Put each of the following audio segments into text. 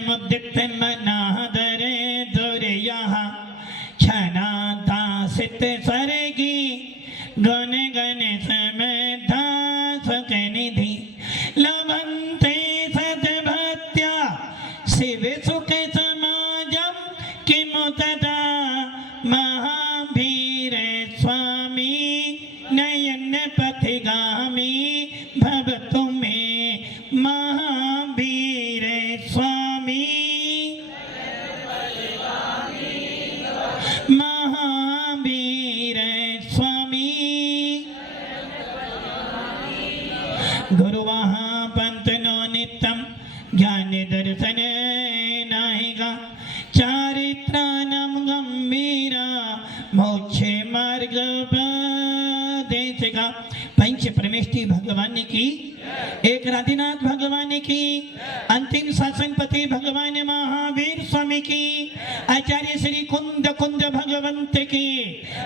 मुदित मनादरे दुर्या छनादासित सरगी गण गण समेधा सुखनिधि लभन्ते सद्भक्त्या शिव सुख समाजं किमु तदा महावीर स्वामी नयन पथिगामी भवतु मे महावीर स्वामी महावीर स्वामी गुरुवाह पंतनो नित्यं ज्ञान दर्शन नाहिगा चारित्राणां गंभीरा मोक्षे मार्ग उपदेशिका। पंच परमेष्टि भगवान की, एक राधिनाथ भगवान की, अंतिम शासनपति भगवान महावीर स्वामी की, आचार्य श्री कुंद कुंद भगवंत की,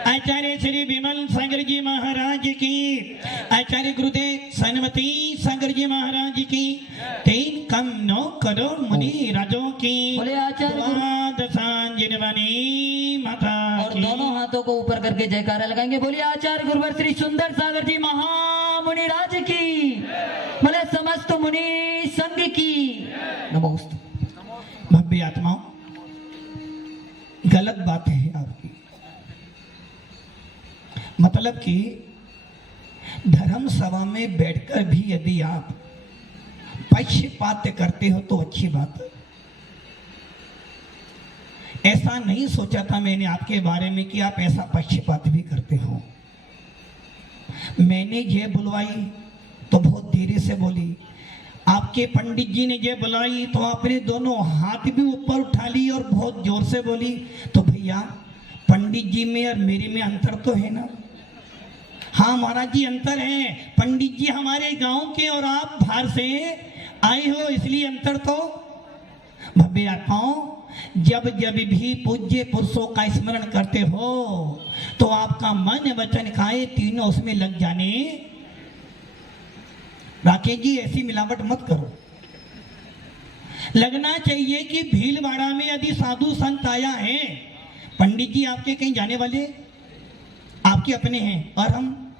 आचार्य श्री विमल सागर जी महाराज की, आचार्य गुरुदेव सनमती सागर जी महाराज की, 3 कम 9 करोड़ मुनि राजों की, बोले आचार्य सांजनवनी माता और की। दोनों हाथों को ऊपर करके जयकारा लगाएंगे। बोलिए आचार्य गुरुवर श्री सुंदर सागर जी महामुनि राज की, बोले समस्त मुनि संघ की नमोस्तु। भव्य आत्माओं, गलत बात है आपकी। मतलब कि धर्म सभा में बैठकर भी यदि आप पक्षपात करते हो तो अच्छी बात है। ऐसा नहीं सोचा था मैंने आपके बारे में कि आप ऐसा पक्षपात भी करते हो। मैंने ये बुलवाई तो बहुत धीरे से बोली, आपके पंडित जी ने ये बुलाई तो आपने दोनों हाथ भी ऊपर उठा ली और बहुत जोर से बोली। तो भैया पंडित जी में और मेरे में अंतर तो है ना? हाँ महाराज जी अंतर है। पंडित जी हमारे गांव के और आप बाहर से आए हो इसलिए अंतर तो। भव्य आत्माओं, जब जब भी पूज्य पुरुषों का स्मरण करते हो तो आपका मन वचन काये तीनों उसमें लग जाने। राकेश जी ऐसी मिलावट मत करो। लगना चाहिए कि भीलवाड़ा में यदि साधु संत आया है, पंडित जी आपके कहीं जाने वाले, आपके अपने हैं और हम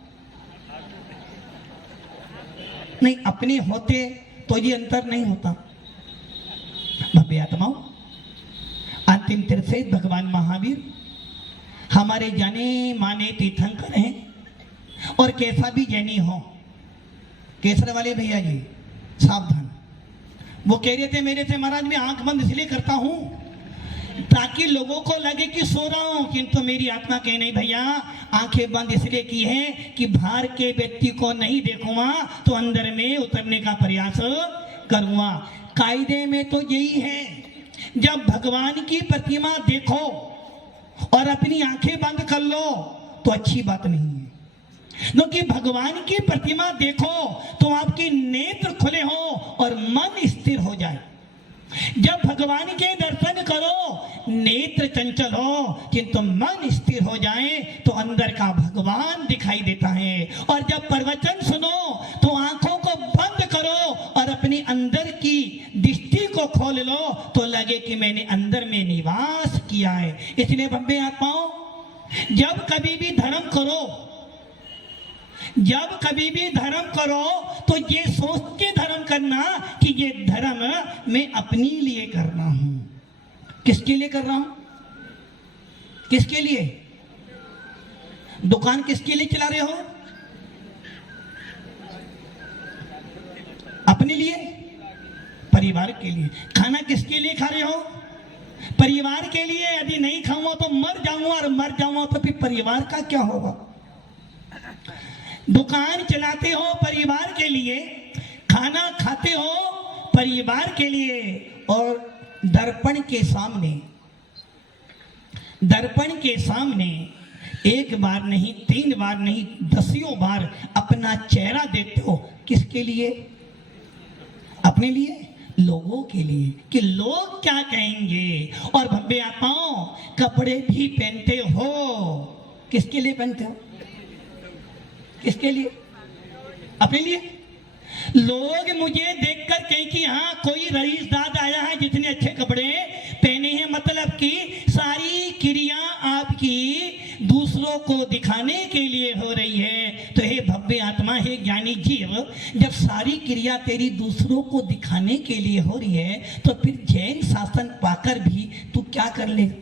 नहीं, अपने होते तो ये अंतर नहीं होता। भव्य आत्माओं, अंतिम तीर्थेश्वर भगवान महावीर हमारे जाने माने तीर्थंकर हैं और कैसा भी जैनी हो। केसर वाले भैया जी सावधान। वो कह रहे थे मेरे से, महाराज मैं आंख बंद इसलिए करता हूं ताकि लोगों को लगे कि सो रहा हूं, किंतु मेरी आत्मा कहे नहीं भैया, आंखें बंद इसलिए की है कि बाहर के व्यक्ति को नहीं देखूंगा तो अंदर में उतरने का प्रयास करूंगा। कायदे में तो यही है, जब भगवान की प्रतिमा देखो और अपनी आंखें बंद कर लो तो अच्छी बात नहीं है। क्योंकि भगवान की प्रतिमा देखो तो आपके नेत्र खुले हो और मन स्थिर हो जाए। जब भगवान के दर्शन करो नेत्र चंचल हो किंतु मन स्थिर हो जाए तो अंदर का भगवान दिखाई देता है। और जब प्रवचन सुनो तो आंखों को बंद करो और अपने अंदर की दृष्टि को खोल लो तो लगे कि मैंने अंदर में निवास किया है। इसलिए भव्य आत्माओं, जब कभी भी धर्म करो, जब कभी भी धर्म करो तो ये सोच के धर्म करना कि ये धर्म मैं अपने लिए कर रहा हूं। किसके लिए कर रहा हूं? किसके लिए? दुकान किसके लिए चला रहे हो? अपने लिए, परिवार के लिए। खाना किसके लिए खा रहे हो? परिवार के लिए। यदि नहीं खाऊंगा तो मर जाऊंगा और मर जाऊंगा तो फिर परिवार का क्या होगा? दुकान चलाते हो परिवार के लिए, खाना खाते हो परिवार के लिए, और दर्पण के सामने एक बार नहीं, 3 बार नहीं, 10 बार अपना चेहरा देखते हो। किसके लिए? अपने लिए, लोगों के लिए कि लोग क्या कहेंगे। और भव्य आत्माओं, कपड़े भी पहनते हो, किसके लिए पहनते हो? किसके लिए? अपने लिए। लोग मुझे देखकर कहें कि हाँ कोई रईसदाद आया है जितने अच्छे कपड़े पहने हैं, मतलब कि सारी क्रिया आपकी दूसरों को दिखाने के लिए हो रही है। तो हे भव्य आत्मा, हे ज्ञानी जीव, जब सारी क्रिया तेरी दूसरों को दिखाने के लिए हो रही है तो फिर जैन शासन पाकर भी तू क्या कर ले?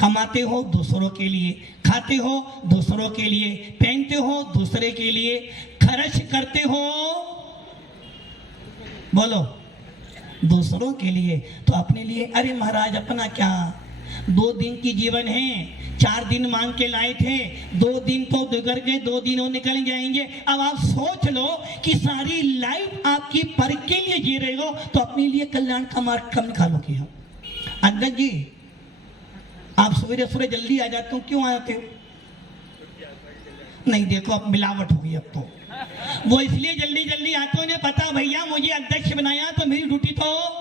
कमाते हो दूसरों के लिए, खाते हो दूसरों के लिए, पहनते हो दूसरे के लिए, खर्च करते हो बोलो दूसरों के लिए, तो अपने लिए अरे महाराज अपना क्या, 2 दिन की जीवन है, 4 दिन मांग के लाए थे, 2 दिन तो गुजर गए, 2 दिन और निकल जाएंगे। अब आप सोच लो कि सारी लाइफ आपकी पर के लिए जी रहे हो तो अपने लिए कल्याण का मार्ग कम निकालोगे। हम अंगद जी, आप सवेरे सवेरे जल्दी आ जाते हो, क्यों आते हो? नहीं देखो अब मिलावट हो गई। अब तो वो इसलिए जल्दी जल्दी आते हो, उन्हें पता भैया मुझे अध्यक्ष बनाया तो मेरी ड्यूटी तो,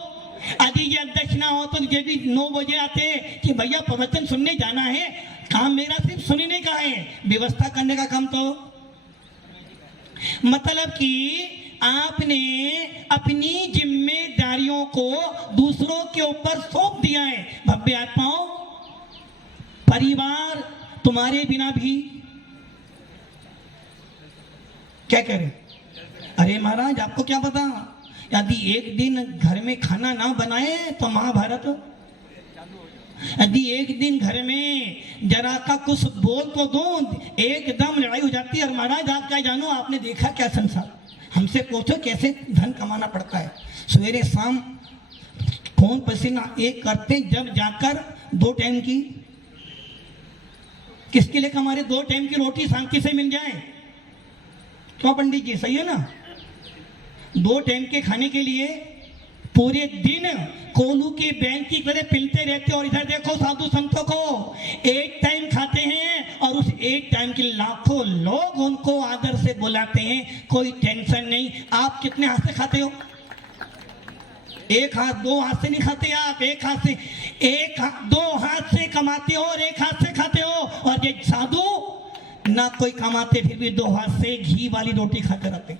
यदि ये अध्यक्ष ना हो तो ये भी 9 बजे आते कि भैया प्रवचन सुनने जाना है। काम मेरा सिर्फ सुनने का है, व्यवस्था करने का काम तो, मतलब कि आपने अपनी जिम्मेदारियों को दूसरों के ऊपर सौंप दिया है। भव्य आत्माओं, परिवार तुम्हारे बिना भी क्या करें? अरे महाराज आपको क्या पता, यदि एक दिन घर में खाना ना बनाए तो महाभारत, यदि एक दिन घर में जरा का कुछ बोल तो दो एकदम लड़ाई हो जाती है। और महाराज आप क्या जानो, आपने देखा क्या संसार, हमसे पूछो कैसे धन कमाना पड़ता है। सवेरे शाम खून पसीना एक करते, जब जाकर 2 टाइम की, किसके लिए हमारे 2 टाइम की रोटी शांति से मिल जाए। क्यों पंडित जी, सही है ना? 2 टाइम के खाने के लिए पूरे दिन कोलू के बैंक की तरह पिलते रहते, और इधर देखो साधु संतों को 1 टाइम खाते हैं और उस 1 टाइम के लाखों लोग उनको आदर से बुलाते हैं, कोई टेंशन नहीं। आप कितने हाथ से खाते हो? 1 हाथ 2 हाथ से नहीं खाते आप, 1 हाथ से, 2 हाथ से कमाते हो और 1 हाथ से खाते हो। और ये साधु ना कोई कमाते फिर भी 2 हाथ से घी वाली रोटी खाते रहते।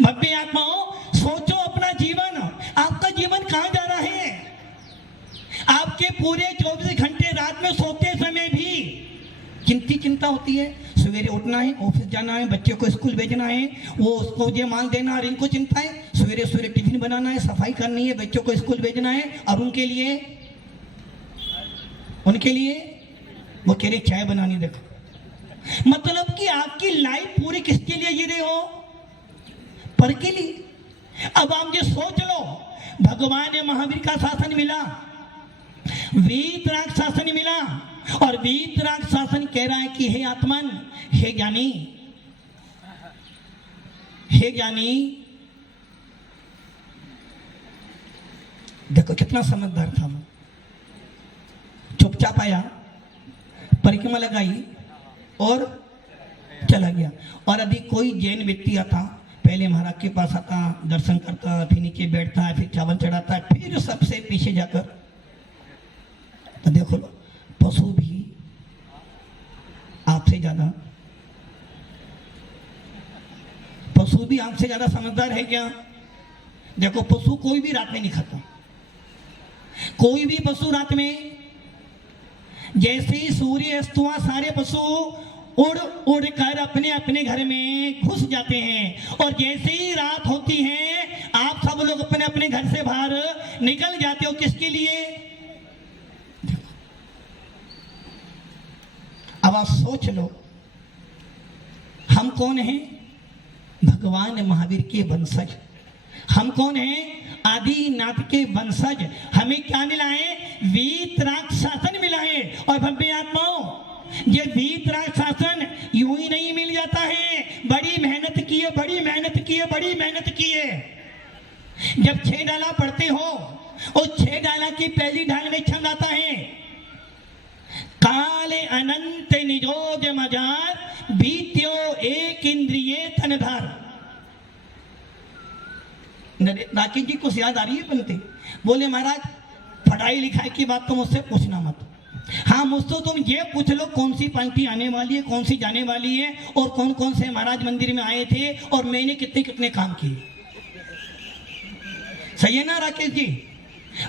भव्य आत्माओं, सोचो अपना जीवन, आपका जीवन कहां जा रहा है? आपके पूरे 24 घंटे रात में सोते समय भी कितनी चिंता होती है। सवेरे उठना है, ऑफिस जाना है, बच्चे को स्कूल भेजना है, वो उसको ये माल देना, और इनको चिंता है सवेरे सवेरे टिफिन बनाना है, सफाई करनी है, बच्चों को स्कूल भेजना है, और उनके लिए वो कह रहे चाय बनानी। देखो मतलब कि आपकी लाइफ पूरी किसके लिए जी रहे हो? पर के लिए। अब आप ये सोच लो, भगवान महावीर का शासन मिला, वीतराग शासन मिला, और वीतराग शासन कह रहा है कि हे आत्मन, हे ज्ञानी, हे ज्ञानी, देखो कितना समझदार था वो, चुपचाप आया, परिक्रमा लगाई और चला गया। और यदि कोई जैन व्यक्ति आता, पहले महाराज के पास आता, दर्शन करता, फिर नीचे बैठता, फिर चावल चढ़ाता, फिर सबसे पीछे जाकर, तो देखो लो, पशु भी आपसे ज्यादा, पशु भी आपसे ज्यादा समझदार है क्या? देखो पशु कोई भी रात में नहीं खाता, कोई भी पशु रात में, जैसे ही सूर्य अस्त हुआ सारे पशु उड़ उड़ कर अपने अपने घर में घुस जाते हैं, और जैसे ही रात होती है आप सब लोग अपने अपने घर से बाहर निकल जाते हो। किसके लिए? अब आप सोच लो, हम कौन हैं? भगवान महावीर के वंशज। हम कौन हैं? आदिनाथ के वंशज। हमें क्या मिला है? वीतराग शासन मिला है। और भव्य आत्माओं, ये वीतराग शासन यूं ही नहीं मिल जाता है, बड़ी मेहनत की है, बड़ी मेहनत की है, बड़ी मेहनत की है। जब 6 डाला पढ़ते हो, उस 6 डाला की पहली ढाल में छंद आता है, काले अनंत निजोज मजार बीत्यो एक इंद्रिये तनधार। राकेश जी को याद आ रही है बनते, बोले महाराज पढ़ाई लिखाई की बात तो मुझसे पूछना मत, हाँ, मुझसे तुम ये पूछ लो कौन सी पंक्ति आने वाली है, कौन सी जाने वाली है, और कौन कौन से महाराज मंदिर में आए थे, और मैंने कितने कितने काम किए। सही है ना राकेश जी?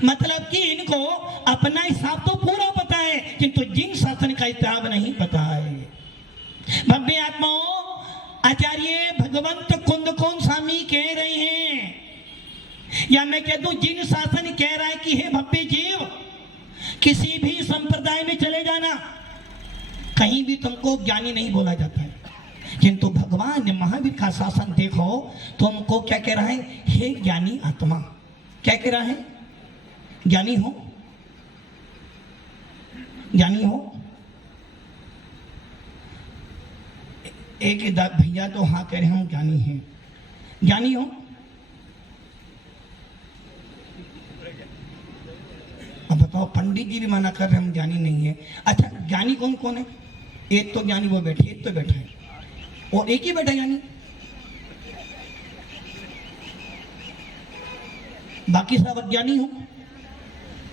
मतलब कि इनको अपना हिसाब तो पूरा पता है, किंतु जिन शासन का हिसाब नहीं पता है। भव्य आत्माओं, आचार्य भगवंत कुंद कौन स्वामी कह रहे हैं, या मैं कह दूं जिन शासन कह रहा है कि हे भव्य जीव, किसी भी संप्रदाय में चले जाना, कहीं भी तुमको ज्ञानी नहीं बोला जाता है, किंतु भगवान महावीर का शासन देखो, तुमको क्या कह रहा है, हे ज्ञानी आत्मा। क्या कह रहा है? ज्ञानी हो, ज्ञानी हो। एक भैया तो हाँ कह रहे हैं हम ज्ञानी हैं, ज्ञानी हो। अब बताओ, पंडित जी भी मना कर रहे हैं हम ज्ञानी नहीं है। अच्छा, ज्ञानी कौन कौन है? एक तो ज्ञानी वो बैठे, एक तो बैठा है, और एक ही बैठा ज्ञानी, बाकी सब अज्ञानी हो।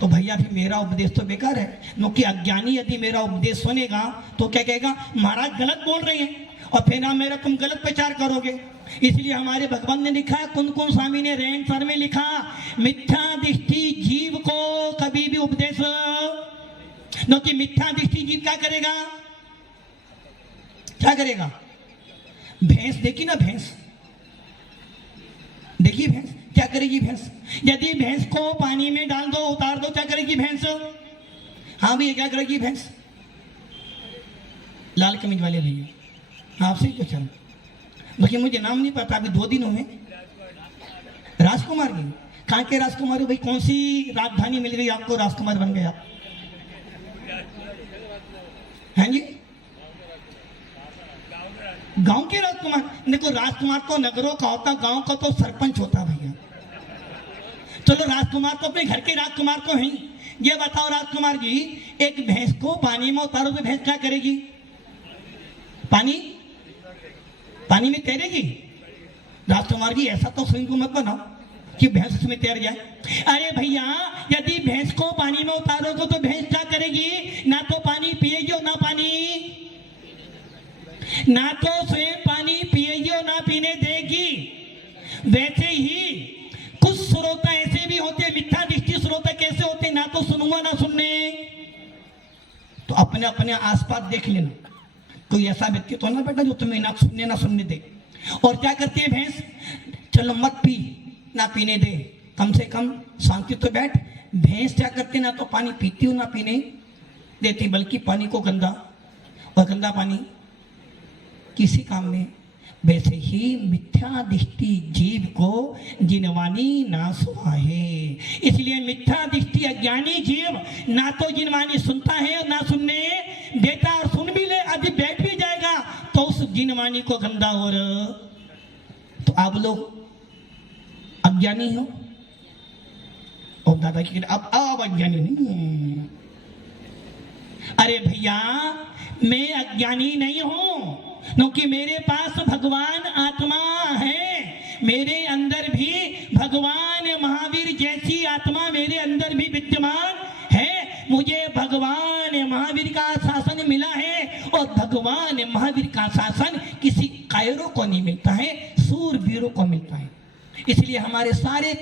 तो भैया फिर मेरा उपदेश तो बेकार है, क्योंकि अज्ञानी यदि मेरा उपदेश सुनेगा तो क्या कहेगा, महाराज गलत बोल रहे हैं, और फिर ना मेरा तुम गलत प्रचार करोगे। इसलिए हमारे भगवान ने लिखा, कुंद कुंद स्वामी ने रेन सर में लिखा, मिथ्या दृष्टि जीव को कभी भी उपदेश, क्योंकि मिथ्या दृष्टि जीव क्या करेगा, क्या करेगा? भैंस देखी ना, भैंस देखी, भैंस क्या करेगी? भैंस यदि भैंस को पानी में डाल दो, उतार दो, क्या करेगी भैंस? हाँ भैया, क्या करेगी भैंस? लाल कमीज वाले भैया आपसे ही पूछा, बाकी मुझे नाम नहीं पता, अभी 2 दिन हुए। राजकुमार जी, कहाँ के राजकुमार हो भाई? कौन सी राजधानी मिल गई आपको, राजकुमार बन गया? हैं जी, गांव के राजकुमार। देखो, राजकुमार तो नगरों का होता, गांव का तो सरपंच होता भैया। चलो, राजकुमार तो अपने घर के राजकुमार तो हैं। ये बताओ राजकुमार जी, एक भैंस को पानी में उतारो तो भैंस क्या करेगी? पानी में तैरेगी? राजकुमार जी, ऐसा तो स्वयं को मत बनाओ कि भैंस उसमें तैर जाए। अरे भैया, यदि भैंस को पानी में उतारोगे तो भैंस क्या करेगी? ना तो पानी पिएगी और ना तो स्वयं पानी पिएगी और ना पीने देगी। वैसे ही कुछ श्रोता ऐसे भी होते, मिथ्या दृष्टि श्रोता कैसे होते, ना तो सुनूंगा ना सुनने। तो अपने अपने आसपास देख लेना, कोई ऐसा व्यक्ति तो ना बेटा जो तुम्हें ना सुनने दे। और क्या करती है भैंस? चलो मत पी, ना पीने दे, कम से कम शांति तो बैठ। भैंस क्या करती, ना तो पानी पीती हो ना पीने देती, बल्कि पानी को गंदा, और गंदा पानी किसी काम में। वैसे ही मिथ्या दृष्टि जीव को जिनवानी ना सुहाए। इसलिए मिथ्या दृष्टि अज्ञानी जीव ना तो जिनवानी सुनता है और ना सुनने देता, और सुन भी ले, यदि बैठ भी जाएगा तो उस जिनवानी को गंदा। और तो आप लोग अज्ञानी हो, और दादा की अब अज्ञानी नहीं है। अरे भैया, मैं अज्ञानी नहीं हूं, क्योंकि मेरे पास भगवान आत्मा है, मेरे अंदर भी भगवान महावीर जैसी आत्मा मेरे अंदर भी विद्यमान है। मुझे भगवान महावीर का शासन मिला है, और भगवान महावीर का शासन किसी कायरों को नहीं मिलता है, सूरवीरों को मिलता है। इसलिए हमारे सारे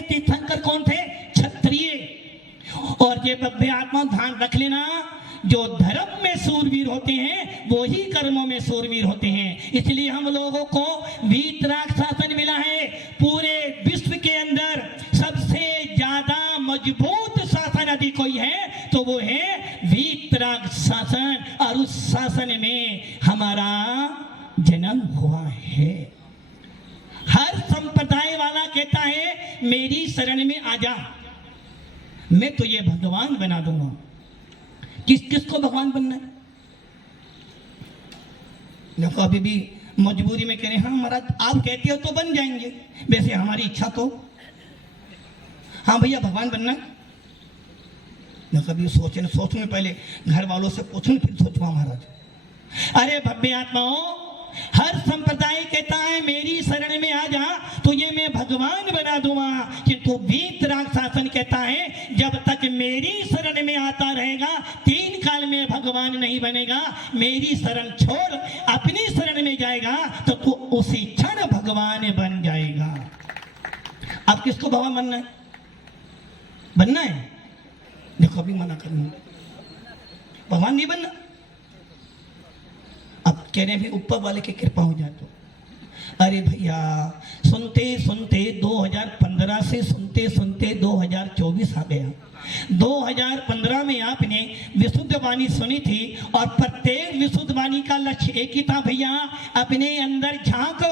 तीर्थंकर कौन थे? क्षत्रिय। और ये भव्य आत्मा ध्यान रख लेना, जो धर्म में सूरवीर होते हैं वो ही कर्मों में सूरवीर होते हैं। इसलिए हम लोगों को वीतराग शासन मिला है। पूरे विश्व के अंदर सबसे ज्यादा मजबूत शासन यदि कोई है तो वो है वीतराग शासन, और उस शासन में हमारा जन्म हुआ है। हर संप्रदाय वाला कहता है मेरी शरण में आ जा, मैं तुझे भगवान बना दूंगा। किसको भगवान बनना है? देखो, अभी भी मजबूरी में कह रहे हैं, हाँ महाराज आप कहते हो तो बन जाएंगे, वैसे हमारी इच्छा तो, हाँ भैया भगवान बनना है। देखो, अभी सोचने पहले घर वालों से पूछूं फिर सोचूंगा महाराज। अरे भव्य आत्माओं, हर संप्रदाय कहता है मेरी शरण में आ जा तुझे मैं भगवान बना दूंगा, किंतु वीतराग शासन कहता है जब तक मेरी शरण में आता रहेगा 3 काल में भगवान नहीं बनेगा। मेरी शरण छोड़ अपनी शरण में जाएगा तो तू उसी क्षण भगवान बन जाएगा। अब किसको भगवान बनना है? बनना है? देखो अभी मना करूंगा, भगवान नहीं बनना। अब कह रहे हैं ऊपर वाले की कृपा हो जाए तो। अरे भैया सुनते सुनते 2015 से सुनते सुनते 2024 आ गया। 2015 में आपने विशुद्ध वाणी सुनी थी और प्रत्येक विशुद्ध वाणी का लक्ष्य एक ही था भैया, अपने अंदर झांक,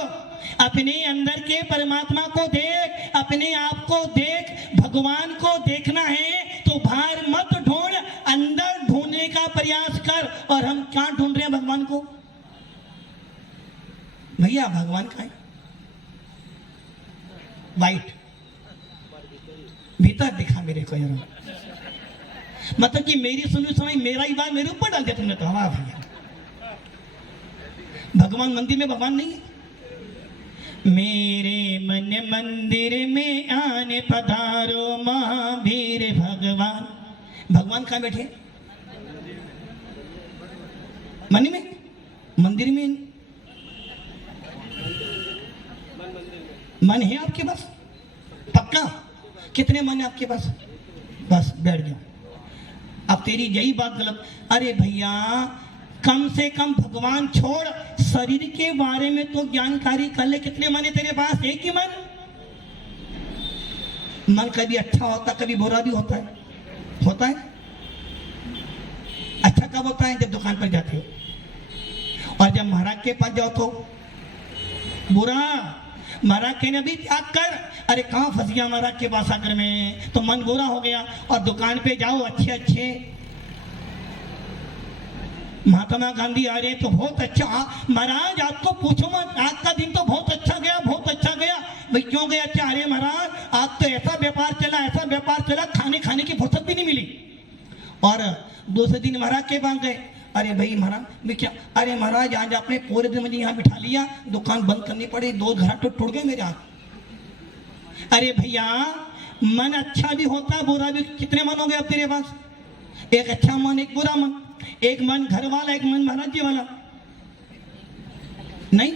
अपने अंदर के परमात्मा को देख, अपने आप को देख, भगवान को देखना है तो बाहर मत ढूंढ, अंदर ढूंढने का प्रयास कर। और हम क्या ढूंढ रहे हैं भगवान को? भैया भगवान का है वाइट भीतर दिखा मेरे को यार, मतलब कि मेरी सुनी सुनाई मेरा ही बात मेरे ऊपर डाल दिया तुमने तो। हवा भैया भगवान मंदिर में भगवान नहीं है। मेरे मन मंदिर में आने पधारो महावीर भगवान। भगवान कहाँ बैठे? मन में, मंदिर में। मन है आपके पास? पक्का? कितने मन है आपके पास? बस बैठ जाओ। अब तेरी यही बात गलत। अरे भैया कम से कम भगवान छोड़, शरीर के बारे में तो जानकारी कर ले। कितने मन है तेरे पास? एक ही मन। मन कभी अच्छा होता कभी बुरा भी होता है। होता है? अच्छा कब होता है? जब दुकान पर जाते हो। और जब महाराज के पास जाओ तो बुरा। महाराज कहने अभी त्याग कर, अरे कहाँ फंस गया महाराज के पास आकर में, तो मन बुरा हो गया। और दुकान पे जाओ अच्छे अच्छे महात्मा गांधी आ रहे तो बहुत अच्छा। महाराज आपको पूछो मत, आज का दिन तो बहुत अच्छा गया, बहुत अच्छा गया। भाई क्यों गया अच्छा? अरे महाराज आज तो ऐसा व्यापार चला, ऐसा व्यापार चला, खाने की फुर्सत भी नहीं मिली। और दूसरे दिन महाराज के पास गए, अरे भाई महाराज मैं क्या? अरे महाराज आज आपने पूरे दिन मुझे यहाँ बिठा लिया, दुकान बंद करनी पड़ी, 2 घर तो टूट गए मेरे हाथ। अरे भैया मन अच्छा भी होता बुरा भी। कितने मन हो गए अब तेरे पास? एक अच्छा मन एक बुरा मन, एक मन घर वाला एक मन महाराज जी वाला। नहीं,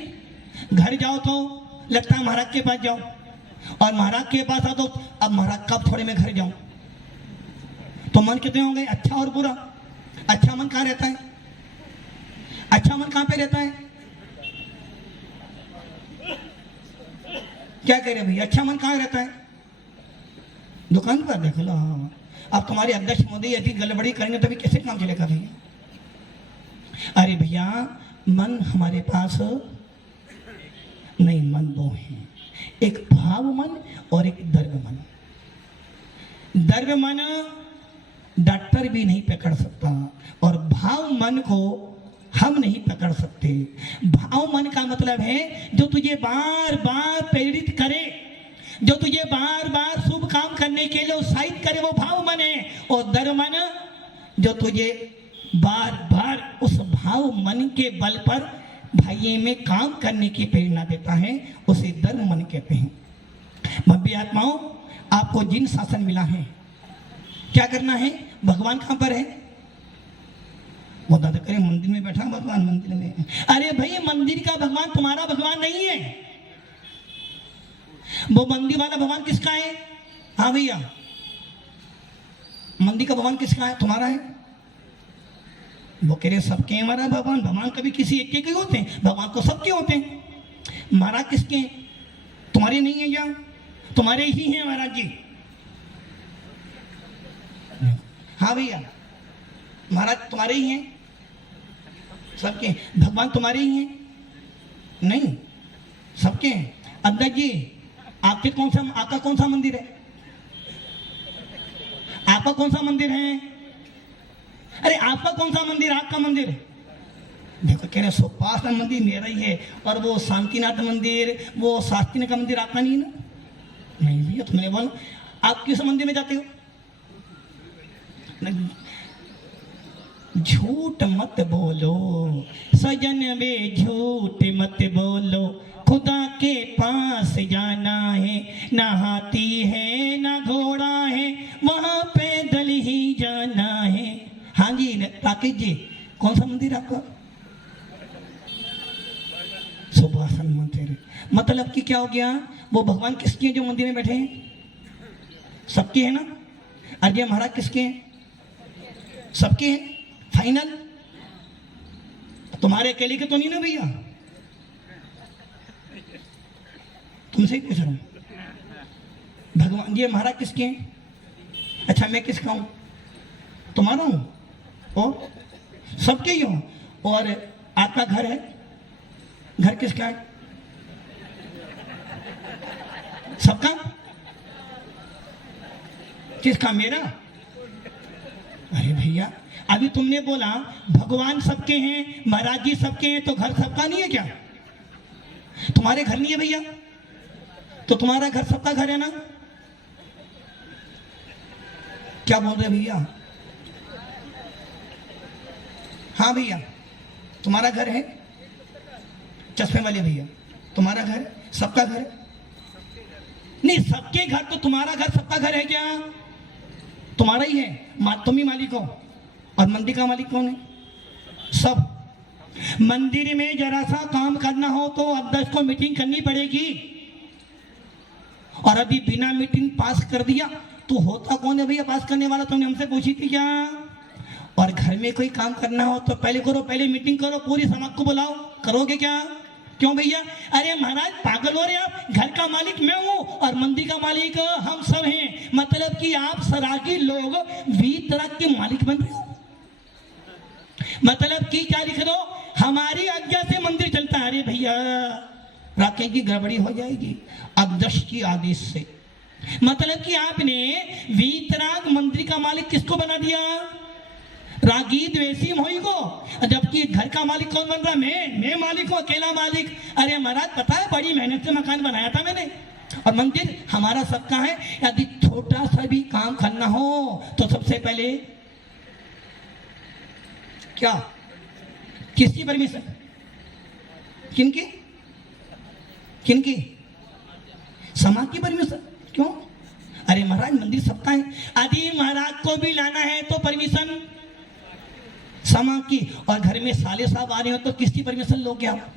घर जाओ तो लगता है महाराज के पास जाओ, और महाराज के पास आओ तो अब महाराज कब थोड़े में घर जाऊं। तो मन कितने हो गए? अच्छा और बुरा। अच्छा मन कहाँ रहता है? अच्छा मन कहाँ पे रहता है? क्या कह रहे भैया? अच्छा मन कहाँ रहता है? दुकान पर देख लो। हाँ, अब तुम्हारे अध्यक्ष मोदी यदि गड़बड़ी करेंगे तभी कैसे काम चलेगा भैया? अरे भैया मन हमारे पास नहीं, मन 2 हैं, एक भाव मन और एक द्रव्य मन। द्रव्य मन डॉक्टर भी नहीं पकड़ सकता और भाव मन को हम नहीं पकड़ सकते। भाव मन का मतलब है जो तुझे बार बार प्रेरित करे, जो तुझे बार बार शुभ काम करने के लिए उत्साहित करे, वो भाव मन है। और द्रव्य मन जो तुझे बार बार उस भाव मन के बल पर भाइयों में काम करने की प्रेरणा देता है, उसे द्रव्य मन कहते हैं। भव्य आत्माओं, आपको जिन शासन मिला है क्या करना है? भगवान कहां पर है? वो दादा करे मंदिर में बैठा भगवान मंदिर में। अरे भाई मंदिर का भगवान तुम्हारा भगवान नहीं है। वो मंदिर वाला भगवान किसका है? हाँ भैया, मंदिर का भगवान किसका है? तुम्हारा है। वो कह रहे सबके हमारा भगवान। भगवान कभी किसी एक के होते हैं, भगवान को सबके होते हैं। महाराज किसके? तुम्हारे नहीं है क्या? तुम्हारे ही हैं महाराज जी। हाँ भैया, महाराज तुम्हारे ही हैं, सबके। भगवान तुम्हारे ही हैं? नहीं, सबके हैं। अध्यक्ष जी आपके आपका कौन सा मंदिर है? आपका कौन सा मंदिर है? अरे आपका कौन सा मंदिर? आपका मंदिर देखो, कह रहे सोपासना मंदिर मेरा ही है, और वो शांतिनाथ मंदिर, वो शास्त्रीनाथ का मंदिर आपका नहीं है ना? नहीं भैया, तुमने बोलो आप किस मंदिर में जाते हो? झूठ मत बोलो सजन वे, झूठ मत बोलो, खुदा के पास जाना है, ना हाथी है ना घोड़ा है, वहां पैदल ही जाना है। हाँ जी राकेश जी, कौन सा मंदिर आपका? सुभाषण मंदिर। मतलब कि क्या हो गया, वो भगवान किसके हैं जो मंदिर में बैठे हैं? सबके हैं ना? अजय महाराज किसके हैं? सबके हैं। फाइनल? तुम्हारे अकेले के तो नहीं ना भैया? तुमसे ही पूछ रहा हूं। भगवान ये महाराज किसके हैं? अच्छा मैं किसका हूं? तुम्हारा हूं। और सबके ही हूं। और आपका घर है? घर किसका है? सबका? किसका? मेरा? अरे भैया अभी तुमने बोला भगवान सबके हैं, महाराज जी सबके हैं, तो घर सबका नहीं है क्या? तुम्हारे घर नहीं है भैया? तो तुम्हारा घर सबका घर है ना? क्या बोल रहे भैया? हाँ भैया तुम्हारा घर है? चश्मे वाले भैया तुम्हारा घर सबका घर है? नहीं सबके घर, तो तुम्हारा घर सबका घर है क्या? तुम्हारा ही है, तुम ही मालिक हो। और मंदिर का मालिक कौन है? सब। मंदिर में जरा सा काम करना हो तो अध्यक्ष को मीटिंग करनी पड़ेगी, और अभी बिना मीटिंग पास कर दिया तो होता कौन है भैया पास करने वाला? तुमने हमसे पूछी थी क्या? और घर में कोई काम करना हो तो पहले करो, पहले मीटिंग करो, पूरी समाज को बुलाओ। करोगे क्या? क्यों भैया? अरे महाराज पागल हो रहे आप, घर का मालिक मैं हूं और मंदिर का मालिक हम सब हैं। मतलब कि आप सरागी लोग वीतराग के मालिक बन रहे हो। मतलब कि क्या लिख दो, हमारी आज्ञा से मंदिर चलता है। अरे भैया राकेश की गड़बड़ी हो जाएगी अध्यक्ष की आदेश से। मतलब कि आपने वीतराग मंदिर का मालिक किसको बना दिया? रागी द्वेषी मोही को, जबकि घर का मालिक कौन बन रहा? मैं मालिक हूं, अकेला मालिक। अरे महाराज पता है बड़ी मेहनत से मकान बनाया था मैंने, और मंदिर हमारा सबका है। यदि छोटा सा भी काम करना हो तो सबसे पहले क्या? किसकी परमिशन? किनकी? किनकी? समाज की परमिशन। क्यों? अरे महाराज मंदिर सबका है, यदि महाराज को भी लाना है तो परमिशन समाज की, और घर में साले साहब आ रहे हो तो किसकी परमिशन लोगे आप?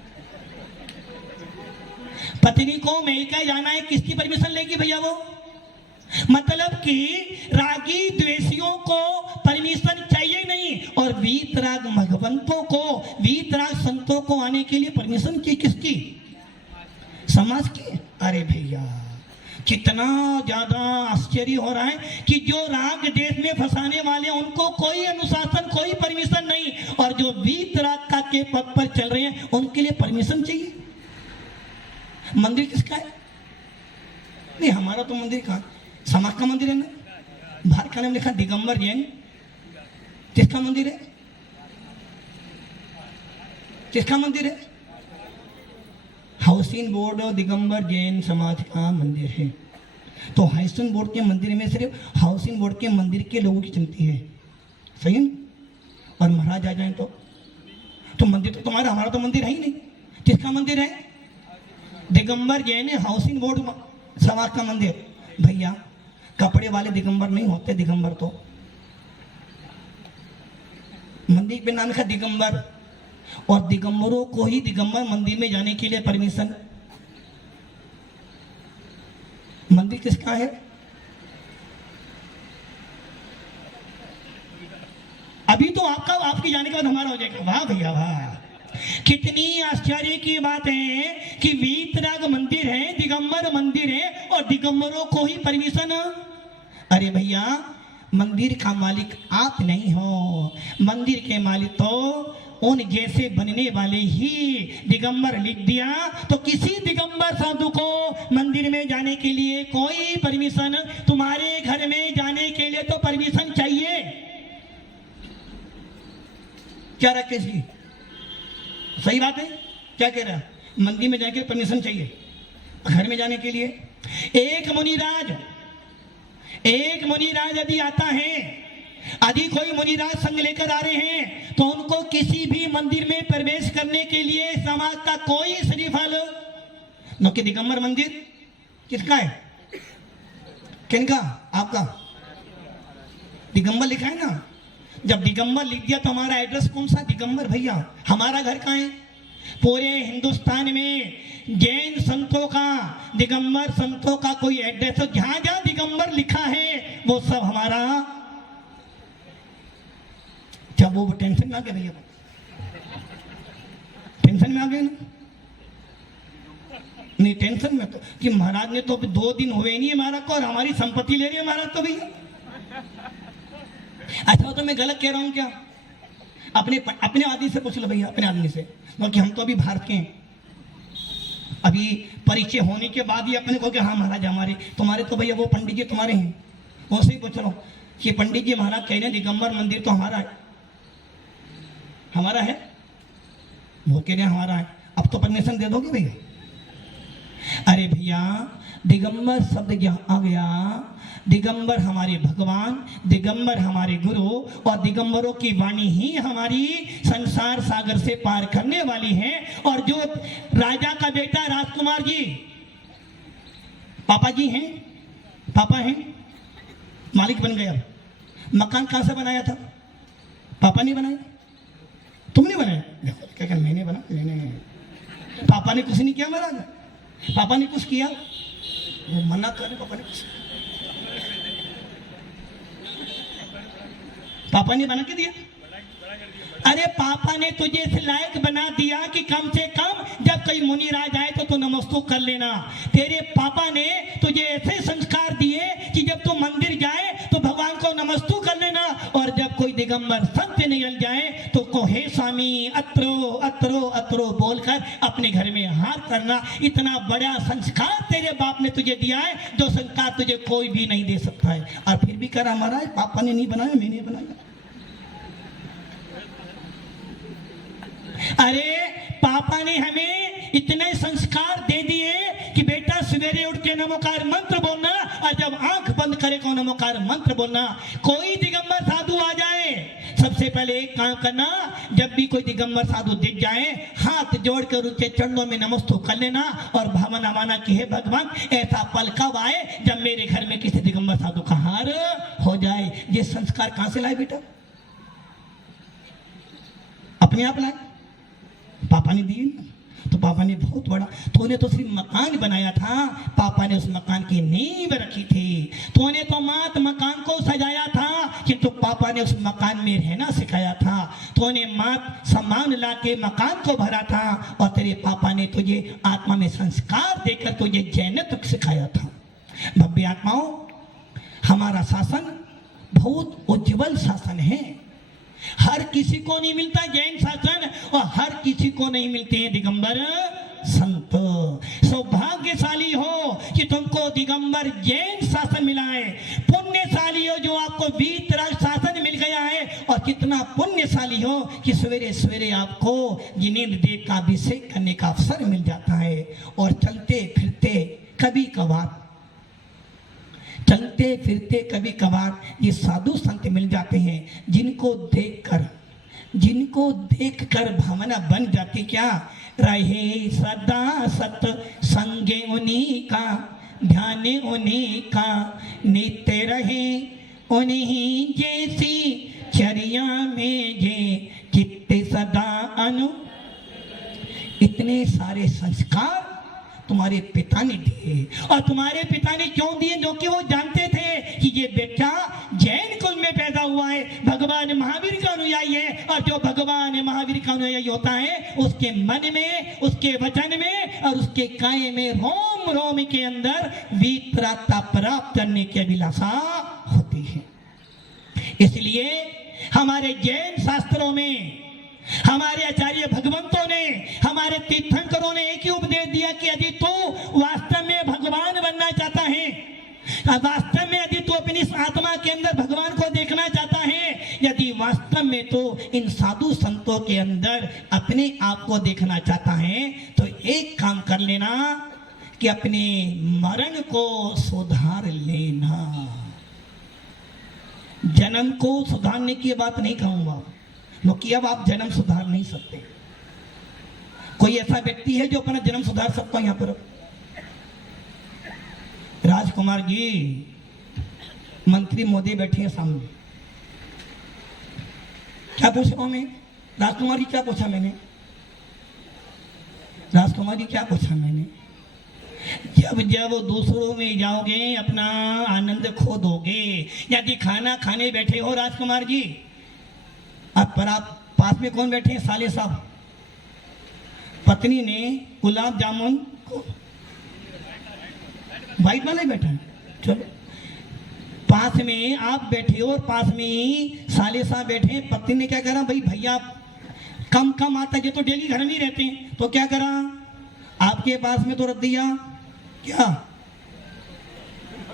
पत्नी को मेका जाना है, किसकी परमिशन लेगी भैया वो? मतलब कि रागी द्वेषियों को परमिशन चाहिए नहीं, और वीतराग भगवंतों को, वीतराग संतों को आने के लिए परमिशन की किसकी? समाज की। अरे भैया कितना ज्यादा आश्चर्य हो रहा है कि जो राग देश में फंसाने वाले उनको कोई अनुशासन, कोई परमिशन नहीं, और जो वीतराग का के पद पर चल रहे हैं उनके लिए परमिशन चाहिए। मंदिर किसका है? नहीं हमारा तो मंदिर कहाँ, समाज का मंदिर है ना। बाहर का नाम लिखा दिगंबर जैन, किसका मंदिर है? किसका मंदिर है? हाउसिंग बोर्ड और दिगंबर जैन समाज का मंदिर है। तो हाउसिंग बोर्ड के मंदिर में सिर्फ हाउसिंग बोर्ड के मंदिर के लोगों की चलती है, सही है? और महाराज आ जाए तो मंदिर तो तुम्हारा, हमारा तो मंदिर है ही नहीं। किसका मंदिर है? दिगंबर जैन हाउसिंग बोर्ड समाज का मंदिर। भैया कपड़े वाले दिगंबर नहीं होते, दिगंबर तो मंदिर पे नाम लिखा दिगंबर, और दिगंबरों को ही दिगंबर मंदिर में जाने के लिए परमिशन। मंदिर किसका है? अभी तो आपका, आपके जाने के बाद हमारा हो जाएगा। वाह भैया वाह, कितनी आश्चर्य की बात है कि वीतराग मंदिर है, दिगंबर मंदिर है, और दिगंबरों को ही परमिशन। अरे भैया मंदिर का मालिक आप नहीं हो, मंदिर के मालिक तो उन जैसे बनने वाले ही। दिगंबर लिख दिया तो किसी दिगंबर साधु को मंदिर में जाने के लिए कोई परमिशन, तुम्हारे घर में जाने के लिए तो परमिशन चाहिए। क्या राकेश जी सही बात है? क्या कह रहा है? मंदिर में जाके परमिशन चाहिए, घर में जाने के लिए। एक मुनिराज यदि आता है यदि कोई मुनिराज संग लेकर आ रहे हैं तो उनको किसी भी मंदिर में प्रवेश करने के लिए समाज का कोई शरीफा लो न कि दिगंबर मंदिर किसका है, किनका, आपका दिगंबर लिखा है ना। जब दिगंबर लिख दिया तो हमारा एड्रेस कौन सा, दिगंबर भैया। हमारा घर कहाँ है, पूरे हिंदुस्तान में जैन संतों का, दिगंबर संतों का कोई एड्रेस हो, जहां जहां दिगंबर लिखा है वो सब हमारा। जब वो टेंशन में आ गए भैया, टेंशन में आ गए ना, नहीं टेंशन में तो कि महाराज ने तो अभी 2 दिन हुए नहीं है महाराज को और हमारी संपत्ति ले रही है महाराज तो भैया। अच्छा तो मैं गलत कह रहा हूं क्या, अपने आदमी से पूछ लो भैया, अपने आदमी से, क्योंकि हम तो अभी भारत के हैं। अभी परिचय होने के बाद ही अपने को कि हाँ महाराज हमारे, तुम्हारे तो भैया वो पंडित जी तुम्हारे हैं, उनसे ही पूछ लो कि पंडित जी महाराज कह रहे दिगंबर मंदिर तो हमारा है, हमारा है, वो कह रहे हमारा है, अब तो परमिशन दे दोगे भैया। अरे भैया दिगंबर शब्द जहां आ गया, दिगंबर हमारे भगवान, दिगंबर हमारे गुरु, और दिगंबरों की वाणी ही हमारी संसार सागर से पार करने वाली है। और जो राजा का बेटा राजकुमार जी, पापा जी हैं, पापा हैं, मालिक बन गया। मकान कहां से बनाया था, पापा ने बनाया, तुमने बनाया, देखो क्या मैंने बना, मैंने, पापा ने कुछ नहीं किया महाराज, पापा ने कुछ किया, वो मना करे, पापा ने कुछ, पापा ने बना के दिया। अरे पापा ने तुझे इस लायक बना दिया कि कम से कम जब कोई मुनिराज आए तो तू नमस्तु कर लेना। तेरे पापा ने तुझे ऐसे संस्कार दिए कि जब तू मंदिर जाए तो भगवान को नमस्तु कर लेना, और जब कोई दिगंबर संत निकल जाए तो को हे स्वामी अत्रो अत्रो अत्रो बोलकर अपने घर में हाथ करना। इतना बड़ा संस्कार तेरे बाप ने तुझे दिया है, जो संस्कार तुझे कोई भी नहीं दे सकता है। और फिर भी करा महाराज पापा ने नहीं बनाया, मैंने बनाया। अरे पापा ने हमें इतने संस्कार दे दिए कि बेटा सवेरे उठ के नमोकार मंत्र बोलना, और जब आंख बंद करे को नमोकार मंत्र बोलना। कोई दिगंबर साधु आ जाए, सबसे पहले एक काम करना, जब भी कोई दिगंबर साधु दिख जाए हाथ जोड़कर उनके चरणों में नमस्तु कर लेना और भावना माना कि हे भगवान ऐसा पल कब आए जब मेरे घर में किसी दिगंबर साधु का हार हो जाए। ये संस्कार कहां से लाए बेटा, अपने आप लाए, पापा ने दिए ना। तो पापा ने बहुत बड़ा, तूने तो सिर्फ मकान बनाया था, पापा ने उस मकान की नींव रखी थी। तूने तो मात मकान को सजाया था, किंतु पापा ने उस मकान में रहना सिखाया था। तूने मात सामान ला के मकान को भरा था, और तेरे पापा ने तुझे आत्मा में संस्कार देकर तुझे जैनत्व सिखाया था। भव्य आत्माओं, हमारा शासन बहुत उज्जवल शासन है। हर किसी को नहीं मिलता जैन शासन, और हर किसी को नहीं मिलते हैं दिगंबर संत। सौभाग्यशाली हो कि तुमको दिगंबर जैन शासन मिला है, पुण्यशाली हो जो आपको वीतराग शासन मिल गया है, और कितना पुण्यशाली हो कि सवेरे सवेरे आपको जिनेंद्र देव का अभिषेक करने का अवसर मिल जाता है। और चलते फिरते कभी कभार, चलते फिरते कभी कभार ये साधु संत मिल जाते हैं, जिनको देखकर भावना बन जाती, क्या रहे सदा सत संगे उन्हीं का, ध्यान उन्हीं का, नित्य रहे उन्हीं जैसी चर्या में जे चित्त सदा अनु। इतने सारे संस्कार तुम्हारे पिता ने दिए, और तुम्हारे पिता ने क्यों दिए, जो कि वो जानते थे कि ये बेटा जैन कुल में पैदा हुआ है, भगवान महावीर का अनुयायी है, और जो भगवान महावीर का अनुयायी होता है उसके मन में, उसके वचन में और उसके काया में रोम रोम के अंदर वितरागता प्राप्त करने की अभिलाषा होती है। इसलिए हमारे जैन शास्त्रों में हमारे आचार्य भगवंतों ने, हमारे तीर्थंकरों ने एक ही उपदेश दिया कि यदि तू वास्तव में भगवान बनना चाहता है, वास्तव में यदि तू अपनी आत्मा के अंदर भगवान को देखना चाहता है, यदि वास्तव में तो इन साधु संतों के अंदर अपने आप को देखना चाहता है, तो एक काम कर लेना कि अपने मरण को सुधार लेना। जन्म को सुधारने की बात नहीं कहूंगा, क्योंकि अब आप जन्म सुधार नहीं सकते। कोई ऐसा व्यक्ति है जो अपना जन्म सुधार सकता है यहाँ पर? राजकुमार जी, मंत्री मोदी बैठे हैं सामने, क्या पूछ रहा हूं मैं? राजकुमार जी क्या पूछा मैंने? राजकुमार जी क्या पूछा मैंने? जब जब दूसरों में जाओगे अपना आनंद खो दोगे। यदि खाना खाने बैठे हो राजकुमार जी, अब पर आप पास में कौन बैठे हैं? साले साहब। पत्नी ने गुलाब जामुन को वाइट वाला ही बैठा है, चलो पास में आप बैठे हो और पास में ही साले साहब बैठे हैं। पत्नी ने क्या करा? भाई भैया कम कम आता है, ये तो डेली घर में ही रहते हैं, तो क्या करा? आपके पास में तो रख दिया क्या?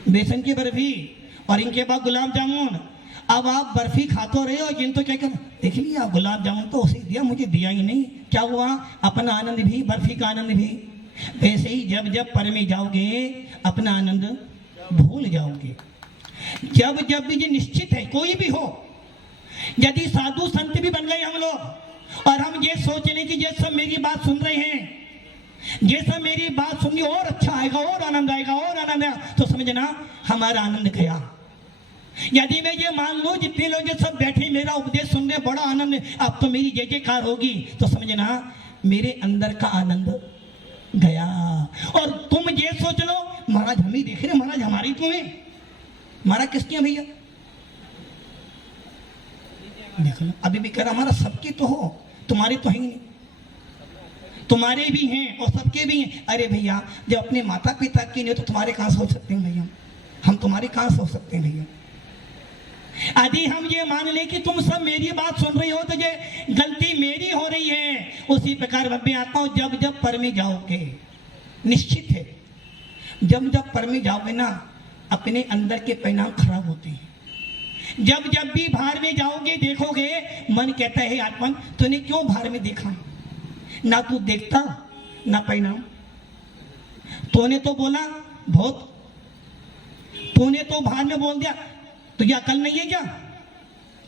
बेसन की बर्फी, और इनके पास गुलाब जामुन। अब आप बर्फी खाते रहे हो, जिन तो क्या कर देख लिया, गुलाब जामुन तो उसे दिया, मुझे दिया ही नहीं। क्या हुआ? अपना आनंद भी, बर्फी का आनंद भी। वैसे ही जब जब पर में जाओगे अपना आनंद भूल जाओगे। जब जब भी ये निश्चित है, कोई भी हो, यदि साधु संत भी बन गए हम लोग और हम ये सोच लें कि ये सब मेरी बात सुन रहे हैं, ये सब मेरी बात सुनिए, और अच्छा आएगा, और आनंद आएगा, और आनंद आएगा, तो समझना हमारा आनंद गया। यदि मैं ये मान लूं जितने लोग ये सब बैठे मेरा उपदेश सुनने बड़ा आनंद, अब तो मेरी जय जयकार होगी, तो समझना मेरे अंदर का आनंद गया। और तुम ये सोच लो महाराज हम ही देख रहे, महाराज हमारी तुम्हें, हमारा किसकी है भैया? देख लो अभी भी कह रहा हमारा सबकी तो हो, तुम्हारी तो है ही नहीं। तुम्हारे भी हैं और सबके भी हैं। अरे भैया जब अपने माता पिता की नहीं तो तुम्हारे कहां सोच सकते हैं भैया? हम तुम्हारी कहां सोच सकते हैं भैया? यदि हम ये मान ले कि तुम सब मेरी बात सुन रही हो तो ये गलती मेरी हो रही है। उसी प्रकार भव्य आत्माओं, जब जब पर में जाओगे, निश्चित है जब जब पर में जाओगे ना, अपने अंदर के परिणाम खराब होते हैं। जब जब भी बाहर में जाओगे देखोगे, मन कहता है आत्मन तूने क्यों बाहर में देखा? ना तू देखता ना परिणाम। तूने तो बोला बहुत, तूने तो बाहर में बोल दिया, तुझे अकल नहीं है क्या?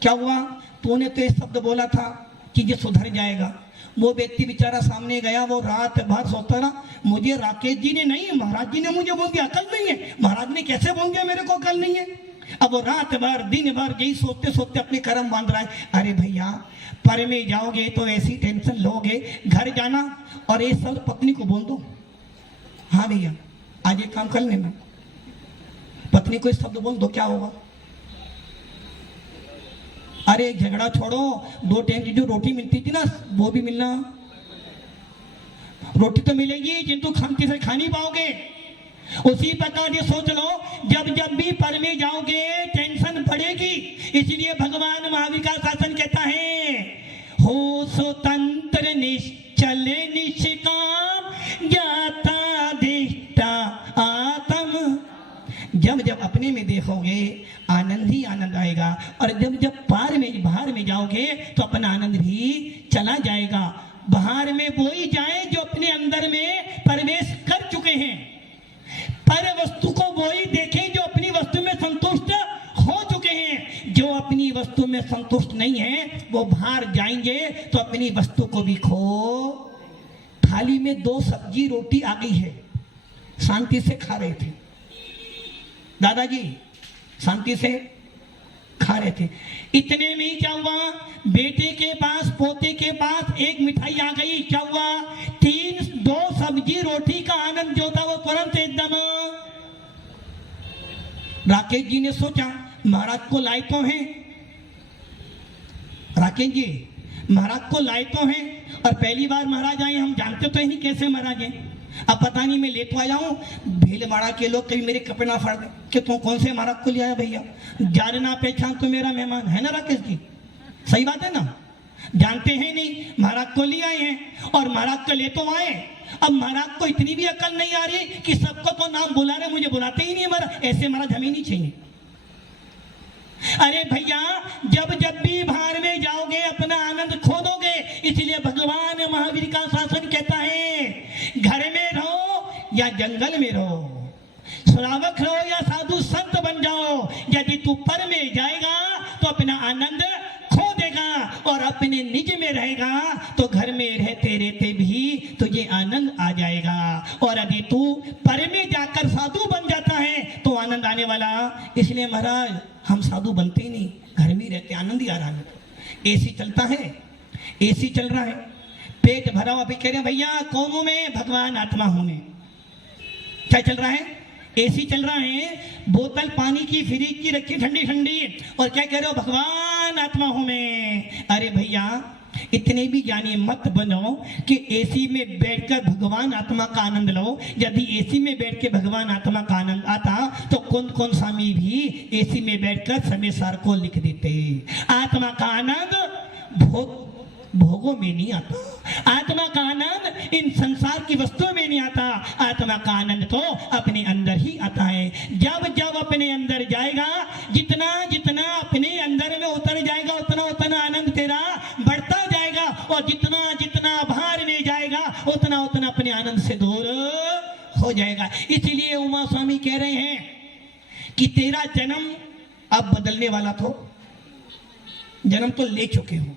क्या हुआ? तूने तो ये शब्द बोला था कि ये सुधर जाएगा। वो व्यक्ति बेचारा सामने गया, वो रात भर सोता रहा, मुझे राकेश जी ने नहीं महाराज जी ने मुझे बोल दिया अकल नहीं है। महाराज ने कैसे बोल दिया मेरे को अकल नहीं है? अब वो रात भर दिन भर यही सोचते सोचते अपने कर्म बांध रहा है। अरे भैया पर में जाओगे तो ऐसी टेंशन लोगे, घर जाना और ये सब पत्नी को बोल दो, हाँ भैया आज ये काम कर लेना। पत्नी को इस शब्द बोल दो, क्या होगा? अरे झगड़ा छोड़ो, 2 टाइम की जो रोटी मिलती थी ना वो भी मिलना। रोटी तो मिलेगी किंतु खामती से खा नहीं पाओगे। उसी प्रकार ये सोच लो, जब जब भी पर में जाओगे टेंशन बढ़ेगी। इसलिए भगवान महावीर का शासन कहता है, हो स्वतंत्र निश्चल निष्काम ज्ञाता दिष्टा आत्म। जब जब अपने में देखोगे आनंद ही आनंद आएगा, और जब जब पार में बाहर में जाओगे तो अपना आनंद भी चला जाएगा। बाहर में वो ही जाए जो अपने अंदर में प्रवेश कर चुके हैं, पर वस्तु को वो ही देखें जो अपनी वस्तु में संतुष्ट हो चुके हैं। जो अपनी वस्तु में संतुष्ट नहीं है वो बाहर जाएंगे तो अपनी वस्तु को भी खो। थाली में 2 सब्जी रोटी आ गई है, शांति से खा रहे थे दादाजी, शांति से खा रहे थे। इतने में ही क्या हुआ, बेटे के पास पोते के पास एक मिठाई आ गई। क्या हुआ? 2 सब्जी रोटी का आनंद जो था वो तुरंत एकदम। राकेश जी ने सोचा महाराज को लाए तो हैं, राकेश जी महाराज को लाए तो हैं, और पहली बार महाराज आए, हम जानते तो नहीं कैसे महाराज हैं। अब पता नहीं मैं ले तो आया हूँ, भीलवाड़ा के लोग कभी मेरे कपड़े ना फाड़ दे कि तुम कौन से महाराज को ले आया भैया। जानना पहचान तो मेरा मेहमान है ना राकेश जी, सही बात है ना? जानते हैं नहीं, महाराज को ले आए हैं और महाराज को ले तो आए। अब महाराज को इतनी भी अकल नहीं आ रही कि सबको तो नाम बुला रहे, मुझे बुलाते ही नहीं महाराज। ऐसे महाराज हमें नहीं चाहिए। अरे भैया जब जब भी बाहर में जाओगे अपना आनंद खो दोगे। इसलिए भगवान महावीर का शासन कहता है, घर में रहो या जंगल में रहो, श्रावक रहो या साधु संत बन जाओ, यदि तू पर में जाएगा तो अपना आनंद खो देगा और अपने निज में रहेगा तो घर में रहते रहते भी तुझे आनंद आ जाएगा। और यदि तू पर में जाकर साधु बन जाता है तो आनंद आने वाला। इसलिए महाराज हम साधु बनते ही नहीं, घर में रहते आनंद ही आ रहा है। एसी चलता है, एसी चल रहा है, पेट भरा हुआ, अभी कह रहे हैं भैया कौन हूं मैं? भगवान आत्मा हूं मैं। क्या चल रहा है? एसी चल रहा है, बोतल पानी की फ्रिज की रखी ठंडी ठंडी, और क्या कह रहे हो? भगवान आत्मा हूं मैं। अरे भैया इतने भी ज्ञानी मत बनो कि एसी में बैठकर भगवान आत्मा का आनंद लो। यदि एसी में बैठ के भगवान आत्मा का आनंद आता तो कौन कौन स्वामी भी एसी में बैठकर समय सार को लिख देते। आत्मा का आनंद भोगों में नहीं आता, आत्मा का आनंद इन संसार की वस्तुओं में नहीं आता। आत्मा का आनंद तो अपने अंदर ही आता है। जब जब अपने अंदर जाएगा, जितना जितना अपने अंदर में उतर जाएगा उतना उतना आनंद तेरा बढ़ता जाएगा, और जितना जितना बाहर में जाएगा उतना उतना अपने आनंद से दूर हो जाएगा। इसलिए उमा स्वामी कह रहे हैं कि तेरा जन्म अब बदलने वाला, तो जन्म तो ले चुके हो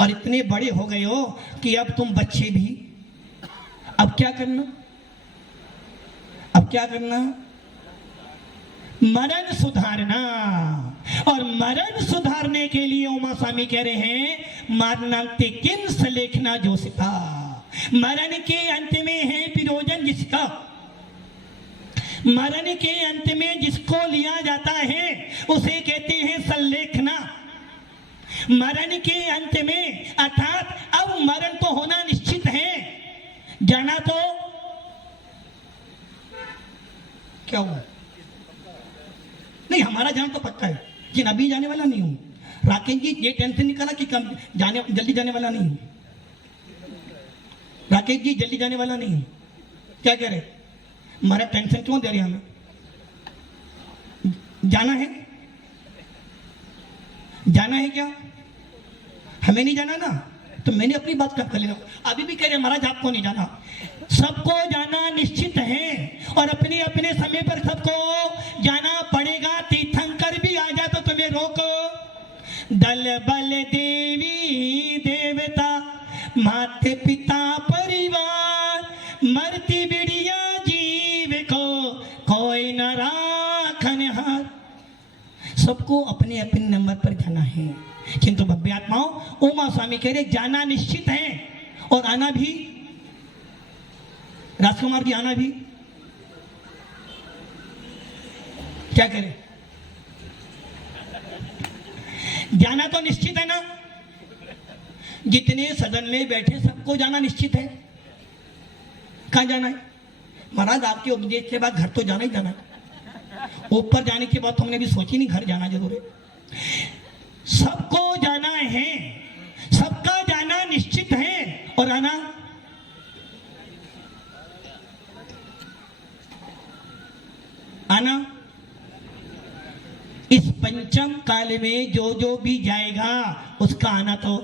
और इतने बड़े हो गए हो कि अब तुम बच्चे भी। अब क्या करना? अब क्या करना? मरण सुधारना। और मरण सुधारने के लिए उमा स्वामी कह रहे हैं मारनांते किंस लेखना जोशिता। मरण के अंत में है प्रयोजन जिसका, मरण के अंत में जिसको लिया जाता है उसे कहते हैं संलेखना। मरण के अंत में अर्थात अब मरण तो होना निश्चित है, जाना तो क्या हुआ? नहीं, हमारा जाना तो पक्का है, लेकिन अभी जाने वाला नहीं हूं। राकेश जी ये टेंशन निकाला कि कम जाने, जल्दी जाने वाला नहीं हूं। राकेश जी जल्दी जाने वाला नहीं हूं। क्या कह रहे? हमारा टेंशन क्यों दे रहे हमें? जाना है, जाना है क्या? हमें नहीं जाना ना, तो मैंने अपनी बात कर लेना। अभी भी कह रहे महाराज आपको नहीं जाना। सबको जाना निश्चित है और अपने अपने समय पर सबको जाना पड़ेगा। तीर्थंकर भी आ जाए तो तुम्हें रोको। दल बल देवी देवता माते पिता परिवार, मरती बिड़िया जीव को कोई न राखन हार। सबको अपने अपने नंबर पर जाना है, किंतु भव्य आत्माओं उमा स्वामी कह रहे जाना निश्चित है और आना भी। राजकुमार जी आना भी। क्या करें? जाना तो निश्चित है ना। जितने सदन में बैठे सबको जाना निश्चित है। कहां जाना है? महाराज आपके उपदेश के बाद घर तो जाना ही जाना है। ऊपर जाने के बाद तो हमने भी सोची नहीं, घर जाना जरूर है। सबको जाना है, सबका जाना निश्चित है और आना आना इस पंचम काल में जो भी जाएगा उसका आना तो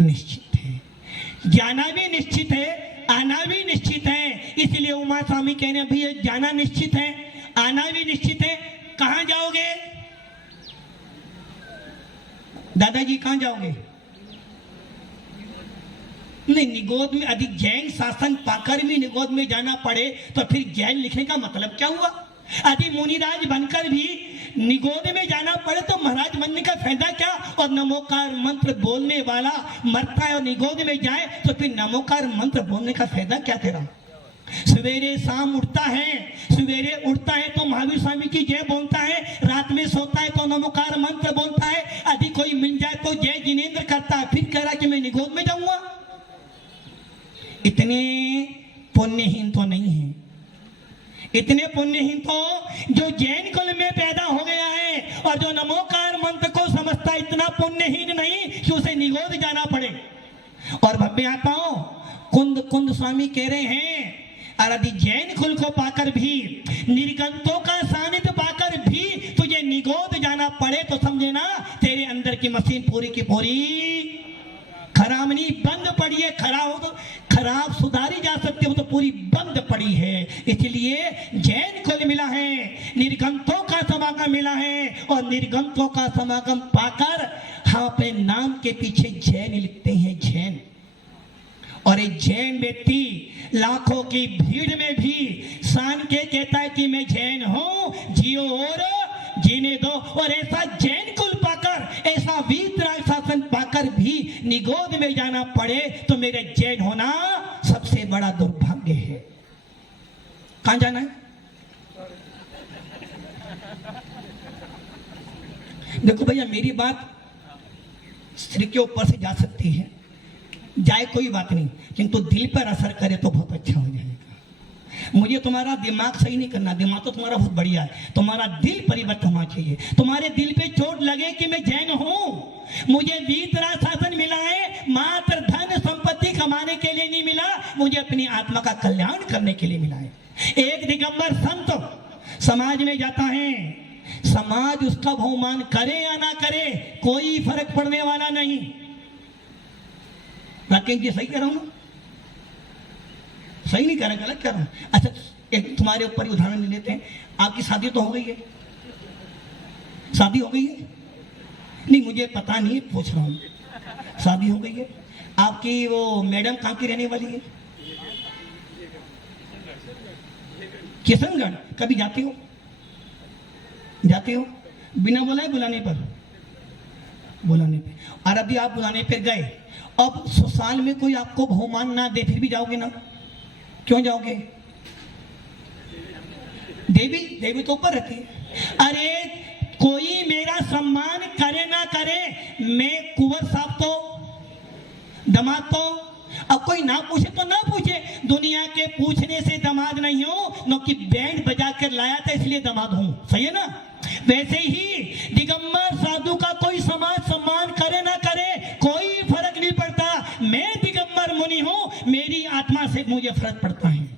निश्चित है। जाना भी निश्चित है, आना भी निश्चित है। इसलिए उमा स्वामी कहने भैया जाना निश्चित है, आना भी निश्चित है। कहां जाओगे दादाजी? कहां जाओगे? नहीं, निगोद में अधिक जैन शासन पाकर भी निगोद में जाना पड़े तो फिर जैन लिखने का मतलब क्या हुआ? यदि मुनिराज बनकर भी निगोद में जाना पड़े तो महाराज बनने का फायदा क्या? और नमोकार मंत्र बोलने वाला मरता है और निगोद में जाए तो फिर नमोकार मंत्र बोलने का फायदा क्या तेरा? सवेरे शाम उठता है, सवेरे उठता है तो महावीर स्वामी की जय बोलता है, रात में सोता है तो नमोकार मंत्र बोलता है, यदि कोई मिल जाए तो जय जिनेंद्र करता है, फिर कह रहा कि मैं निगोद में जाऊंगा। इतने पुण्यहीन तो नहीं है, इतने पुण्यहीन तो जो जैन कुल में पैदा हो गया है और जो नमोकार मंत्र को समझता है, इतना पुण्यहीन नहीं कि उसे निगोद जाना पड़े। और भव्य आत्माओं कुंद स्वामी कह रहे हैं और यदि जैन कुल को पाकर भी, निर्गंतों का सानिध्य पाकर भी तुझे निगोद जाना पड़े तो समझे ना तेरे अंदर की मशीन पूरी की पूरी खराब नहीं, बंद पड़ी है। खड़ा हो तो खराब सुधारी जा सकती है, वो तो पूरी बंद पड़ी है। इसलिए जैन कुल मिला है, निर्गंतों का समागम मिला है, और निर्गंतों का समागम पाकर हम अपने नाम के पीछे जैन लिखते हैं, जैन। और एक जैन व्यक्ति लाखों की भीड़ में भी शान के कहता है कि मैं जैन हूं, जियो और जीने दो। और ऐसा जैन कुल पाकर, ऐसा वीतराग शासन पाकर भी निगोद में जाना पड़े तो मेरे जैन होना सबसे बड़ा दुर्भाग्य है। कहां जाना है? देखो भैया, मेरी बात सिर के ऊपर से जा सकती है, जाए कोई बात नहीं, किंतु दिल पर असर करे तो बहुत अच्छा हो जाएगा। मुझे तुम्हारा दिमाग सही नहीं करना, दिमाग तो तुम्हारा बहुत बढ़िया है, तुम्हारा दिल परिवर्तन होना चाहिए। तुम्हारे दिल पे चोट लगे कि मैं जैन हूं, मुझे वीतराग शासन मिला है, मात्र धन संपत्ति कमाने के लिए नहीं मिला, मुझे अपनी आत्मा का कल्याण करने के लिए मिला है। एक दिगंबर संत समाज में जाता है, समाज उसका बहुमान करे या ना करे कोई फर्क पड़ने वाला नहीं। राकेश जी सही कह रहा हूं ना? सही नहीं कह रहा, गलत कह रहा हूं? अच्छा, एक तुम्हारे ऊपर उदाहरण ले लेते हैं। आपकी शादी तो हो गई है, शादी हो गई है? नहीं, मुझे पता नहीं, पूछ रहा हूं। शादी हो गई है आपकी? वो मैडम कहाँ की रहने वाली है? किशनगढ़। कभी जाते हो? जाते हो बिना बुलाए, बुलाने पर? बुलाने पे। और अभी आप बुलाने पर गए, अब ससुराल में कोई आपको बहुमान ना दे, फिर भी जाओगे ना? क्यों जाओगे? देवी देवी तो ऊपर रहती है। अरे कोई मेरा सम्मान करे ना करे, मैं कुंवर साहब तो, दामाद तो, अब कोई ना पूछे तो ना पूछे, दुनिया के पूछने से दामाद नहीं हो, न कि बैंड बजा कर लाया था इसलिए दामाद हूं। सही है ना? वैसे ही दिगंबर साधु का कोई समाज सम्मान करे ना करे कोई फर्क नहीं पड़ता, मैं दिगंबर मुनि हूं, मेरी आत्मा से मुझे फर्क पड़ता है।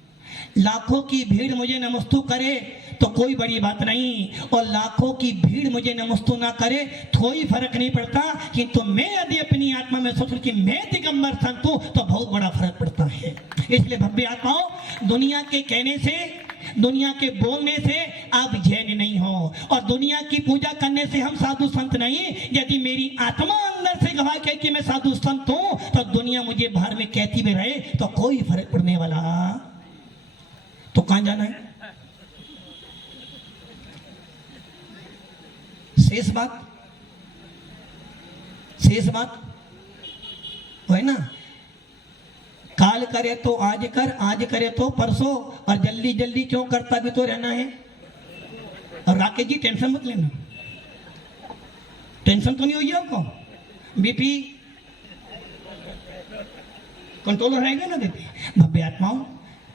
लाखों की भीड़ मुझे नमस्तु करे तो कोई बड़ी बात नहीं, और लाखों की भीड़ मुझे नमस्तु ना करे कोई फर्क नहीं पड़ता, किंतु मैं यदि अपनी आत्मा में सोचूं कि मैं दिगंबर संत हूं तो बहुत बड़ा फर्क पड़ता है। इसलिए भव्य आत्माओं, दुनिया के कहने से, दुनिया के बोलने से आप जैन नहीं हो, और दुनिया की पूजा करने से हम साधु संत नहीं। यदि मेरी आत्मा अंदर से गवाह कहे कि मैं साधु संत हूं, तो दुनिया मुझे बाहर में कहती भी रहे तो कोई फर्क पड़ने वाला। तो कहां जाना है? शेष बात, शेष बात है ना, काल करे तो आज कर, आज करे तो परसों, और जल्दी जल्दी क्यों करता भी तो रहना है। और राकेश जी टेंशन मत लेना, टेंशन तो नहीं हुई आपको? बीपी कंट्रोल रहेगा ना बीपी? भव्य आत्माओं,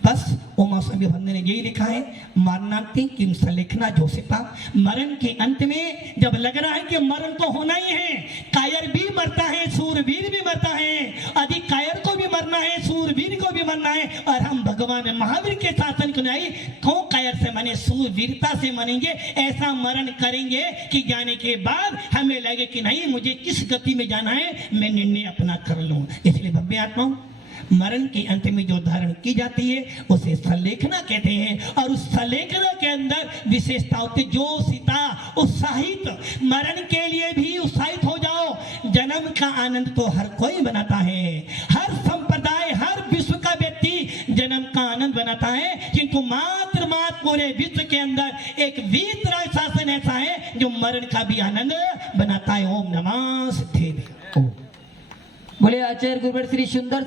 बस उमा स्वामी बंदे ने यही लिखा है, मरणांति किम सलेखना जोशिपा। मरण के अंत में जब लग रहा है कि मरण तो होना ही है, कायर भी मरता है, सूरवीर भी मरता है, अधिक कायर को भी मरना है, सूरवीर को भी मरना है, और हम भगवान महावीर के शासन को नहीं, क्यों कायर से मने, सूरवीरता से मरेंगे। ऐसा मरण करेंगे कि जाने के बाद हमें लगे कि नहीं, मुझे किस गति में जाना है, मैं निर्णय अपना कर लूं। इसलिए भव्य आत्माओं, मरण के अंत में जो धारण की जाती है उसे सलेखना कहते हैं, और उस सलेखना के अंदर विशेषता होती है। जो सीता उत्साहित, मरण के लिए भी उत्साहित हो जाओ। जन्म का आनंद तो हर कोई बनाता है, हर संप्रदाय, हर विश्व का व्यक्ति जन्म का आनंद बनाता है, किंतु मात्र पूरे विश्व के अंदर एक वीतराग शासन ऐसा है जो मरण का भी आनंद बनाता है। ओम नमः सिद्धेश्वराय। बोले आचार्य गुरुवर श्री सुंदर